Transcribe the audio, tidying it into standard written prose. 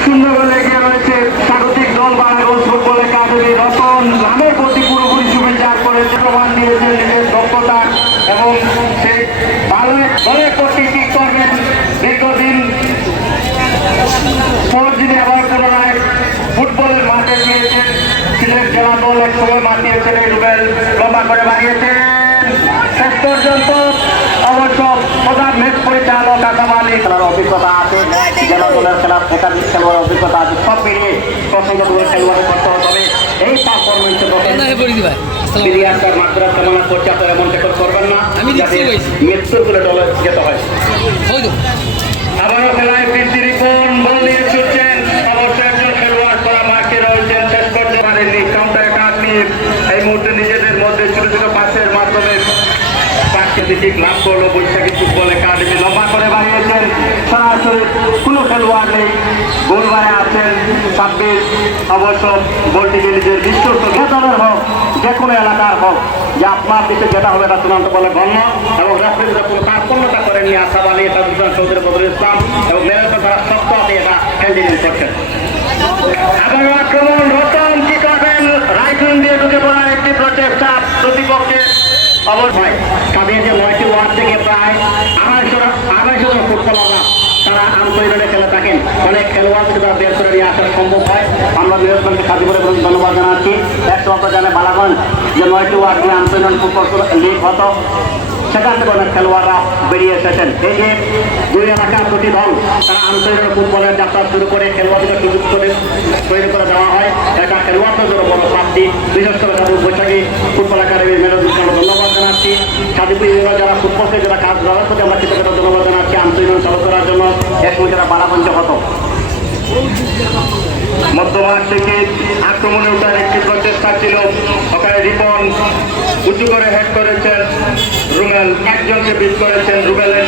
1-0 গোলে এগিয়ে রয়েছে স্বাগতিক দল বারাগঞ্জ ফুটবল একাডেমি। রতন রানের প্রতি পুরোপুরি শুভেচ্ছা করেছে, প্রমাণ দিয়েছেন নিজের দক্ষতা এবং সেই ভালো দলে প্রতি ঠিক করবেন। দীর্ঘদিন স্পোর্টস যিনি আবার পুনরায় ফুটবলের মাঠে গিয়েছেন, সিলেট জেলা দল এক সময় মাতিয়েছেন, এই রুবেল লম্বা করে বাড়িয়েছেন শেষ পর্যন্ত। অবশ্য প্রধান ম্যাচ পরিচালক আসাম আলী খেলার অভিজ্ঞতা আছে, জেলা দলের খেলার একাধিক খেলোয়াড়ের অভিজ্ঞতা আছে, সব মিলিয়ে প্রসঙ্গ খেলোয়াড় করতে হবে। এই পারফরমেন্সের মাত্রা কামনা করছে, আপনারা এমন রেকর্ড করবেন না মৃত্যুর করে দলে যেতে হয়। আবারও খেলায় বৃদ্ধি রিপন বল নিয়ে ছুটছেন, অবশ্য একজন খেলোয়াড় করা মাঠে রয়েছেন, শেষ পর্যন্ত পারেননি। কাউন্টার অ্যাটাক নিয়ে এই মুহূর্তে নিজেদের মধ্যে ছোট ছোট পাসের মাধ্যমে প্রাকৃতিক লাভ করলো বৈশাখী ফুটবল একাডেমি। লম্বা করে বাড়িয়েছেন, সরাসরি কোনো খেলোয়াড় নেই, গোলবারে আছেন 26। অবশ্য বলটিকে নিজের বিশ্বস্ত যে দলের হোক, যে কোনো এলাকার হোক, যে আপনার দিকে যেটা হবে এটা চূড়ান্ত বলে গণ্য। এবং রেফারিরা কোনো কার্পণ্যতা করেননি, আসাম আলী, চৌধুরী বদরুল ইসলাম এবং মেয়রকে তারা শক্ত হাতে এটা হ্যান্ডেলিং করছেন। আবারও আক্রমণ, রতন কি করবেন? রাইফিং দিয়ে ঢুকে পড়ার একটি প্রচেষ্টা প্রতিপক্ষের। অবশ্যই তাদের যে 9টি ওয়ার্ড থেকে প্রায় 250 জন ফুটবলাররা তারা আন্তর্জাতিক খেলে থাকেন। অনেক খেলোয়াড়কে তারা বের করে নিয়ে আসা সম্ভব হয়। আমরা নিরঞ্জনকে সাথে করে ধন্যবাদ জানাচ্ছি। একশো জানে বালাগঞ্জ যে 9টি ওয়ার্ড দিয়ে আন্তর্জাতিক ফুটবল লিগ হতো, সেখান থেকে অনেক খেলোয়াড়রা বেরিয়ে এসেছেন। এই যে দুই এলাকার দুটি দল তারা আন্তর্জাতিক ফুটবলের যাত্রা শুরু করে খেলোয়াড়দের সুযোগ করে তৈরি করে দেওয়া হয়, এটা খেলোয়াড়দের জন্য বড় প্রাপ্তি। বিশেষ করে তাদের বৈশাখী ফুটবল একাডেমির ম্যানেজমেন্টকে আমরা ধন্যবাদ জানাচ্ছি। সাদিপুর যারা ফুটবলকে যারা কাজ করার প্রতি আমরা কৃতজ্ঞতা ধন্যবাদ জানাচ্ছি আন্তর্জাতিক চালু করার জন্য। এক সময় যারা বালাগঞ্জ হতো মধ্যমাঠ থেকে আক্রমণে ওঠার একটি প্রচেষ্টা ছিল, ওখানে রিপন উঁচু করে হেড করেছেন, রুবেল একজনকে বিট করেছেন, রুবেলের